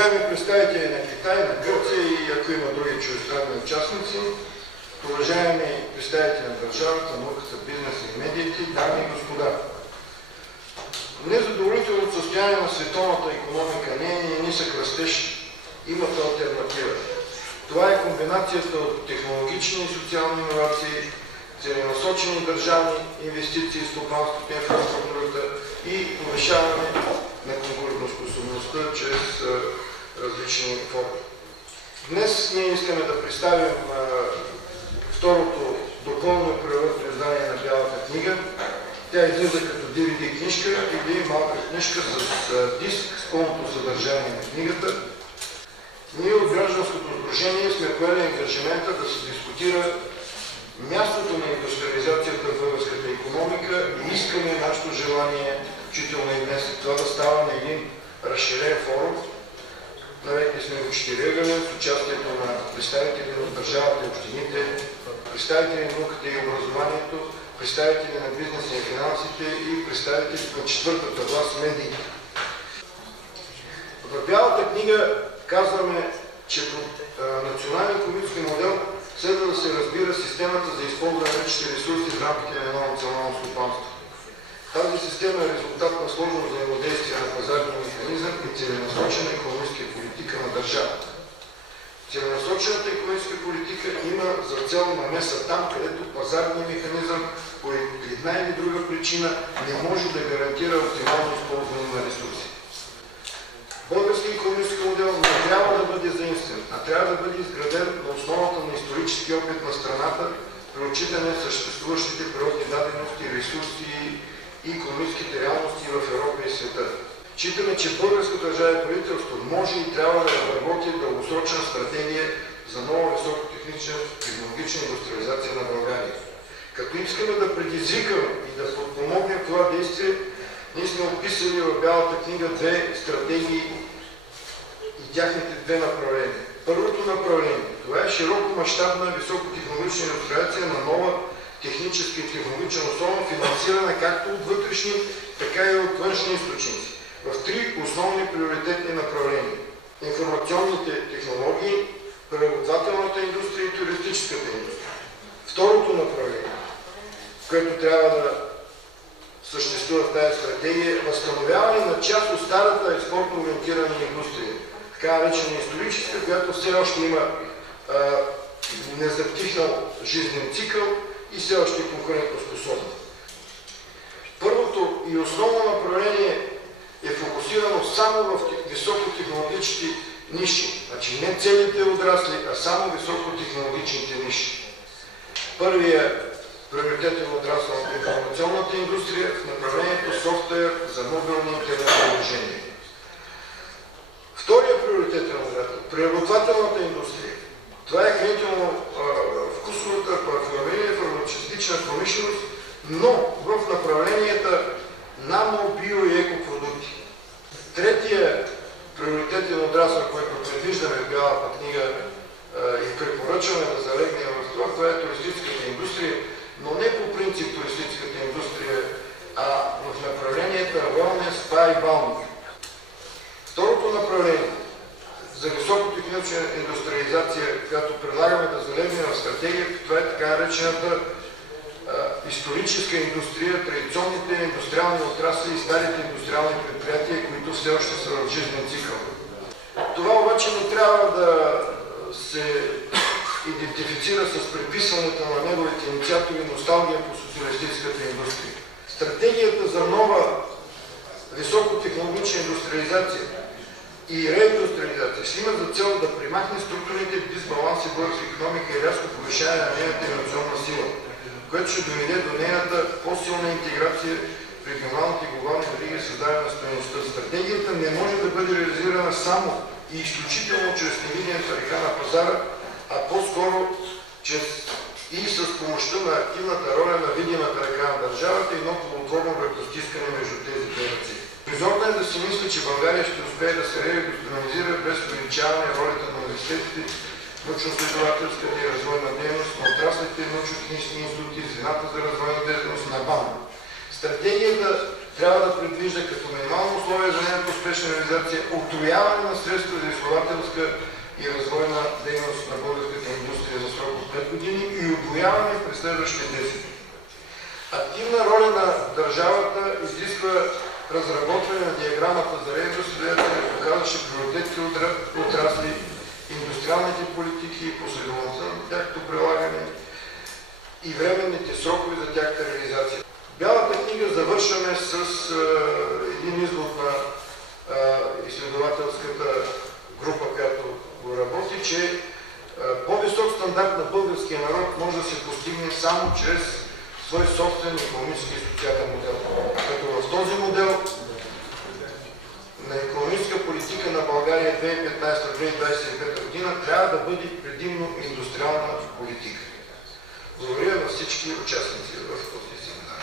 Уважаеми представители на Китай, на Гърция и ако има други чуждестранни участници, уважаеми представители на държавата, науката, бизнеса и медиите, дами и господа. Незадоволителното състояние на световната икономика не е нисък растеж, имат алтернатива. Това е комбинацията от технологични и социални иновации, целенасочени държавни инвестиции в стопанството, инфраструктурата и повишаване на конкурентоспособността чрез различни форми. Днес ние искаме да представим второто допълнено преработено издание на Бялата книга. Тя излиза като DVD книжка или малка книжка с диск с пълното съдържание на книгата. Ние от Гражданското сдружение сме поели ангажимента да се дискутира мястото на индустриализацията в българската икономика и искаме нашето желание, включително и днес, това да става на един разширен форум. Нарекли сме го четириъгълен с участието на представители на държавата и общините, представители на науката и образованието, представители на бизнеса и финансите и представители на четвъртата власт – медиите. В Бялата книга казваме, че по национален икономически модел следва да се разбира системата за използване на вечните ресурси в рамките на едно национално стопанство. Тази система е резултат на сложно взаимодействие на пазарния механизъм и целенасочена икономическа политика на държавата. Целенасочената икономическа политика има за цел намеса там, където пазарният механизъм по една или друга причина не може да гарантира оптимално използване на ресурси. Българският икономически модел не трябва да бъде заимствен, а трябва да бъде изграден на основата на исторически опит на страната при отчитане на съществуващите природни дадености, ресурси и икономическите реалности в Европа и света. Считаме, че българската държава и правителство може и трябва да разработи дългосрочна стратегия за нова високотехнична технологична индустриализация на България. Като искаме да предизвикаме и да подпомогнем това действие, ние сме описали в Бялата книга две стратегии и тяхните две направления. Първото направление, това е широкомащабна високотехнологична индустриализация на нова техническа и технологична основа, финансирана както от вътрешни, така и от външни източници, в три основни приоритетни направления. Информационните технологии, преработвателната индустрия и туристическата индустрия. Второто направление, което трябва да съществува в тази стратегия, е възстановяване на част от старата експортно ориентирана индустрия, така наречена историческа, която все още има незатихнал жизнен цикъл и все още е конкурентоспособна. Първото и основно направление е фокусирано само в високотехнологичните ниши. Значи не целите отрасли, а само високотехнологичните ниши. Първият приоритетен отрасъл на информационната индустрия в направлението софтуер за мобилни интернет приложения. Вторият приоритетен отрасъл – преработвателната индустрия. Това е хранително-вкусовата, парфюмерия, фармацевтична промишленост, но в направленията нано, био и екопродукти. Третия приоритетен отрасъл, който предвиждаме в Бялата книга и препоръчваме да залегне в това е туристическата индустрия, но не по принцип туристическата индустрия, а в направленията wellness, spa и балник. Второто направление за високотехнологична индустриализация, която предлагаме да залегне в стратегията, това е така наречената историческа индустрия, традиционните индустриални отрасли и старите индустриални предприятия, които все още са в жизнен цикъл. Това обаче не трябва да се идентифицира с приписването на неговите инициатори носталгия по социалистическата индустрия. Стратегията за нова високотехнологична индустриализация и реиндустриализация ще има за цел да примахне структурните дисбаланси в българска икономика и рязко повишаване на нейната инновационна сила, което ще доведе до нейната по-силна интеграция в регионалните и глобални вериги и създаване на стойността. Стратегията не може да бъде реализирана само и изключително чрез невидимата ръка на пазара, а по-скоро и с помощта на активната роля на видимата ръка на държавата и едно плодотворно връхтостискане между тези две ръци. Призорно е да си мисли, че България ще успее да се реиндустриализира без увеличаване ролята на университетите, научно-следователската и развойна дейност, на отраслите, научно-технически институти, звената за развойна дейност на БАН. Стратегията трябва да предвижда като минимално условие за нейната успешна реализация утрояване на средства за изследователска и развойна дейност на българската индустрия за срок от 5 години и удвояване през следващите 10. Активна роля на държавата изисква разработване на диаграмата за реиндустриализация, показваше приоритетите отрасли, индустриалните политики и последователността на тяхното прилагане и временните срокове за тяхната реализация. Бялата книга завършваме с един извод на изследователската група, която го работи, че по-висок стандарт на българския народ може да се постигне само чрез свой собствен икономически и социален модел. Като в този модел на икономическа политика на България 2015-2025 година трябва да бъде предимно индустриална политика. Благодаря на всички участници в този семинар.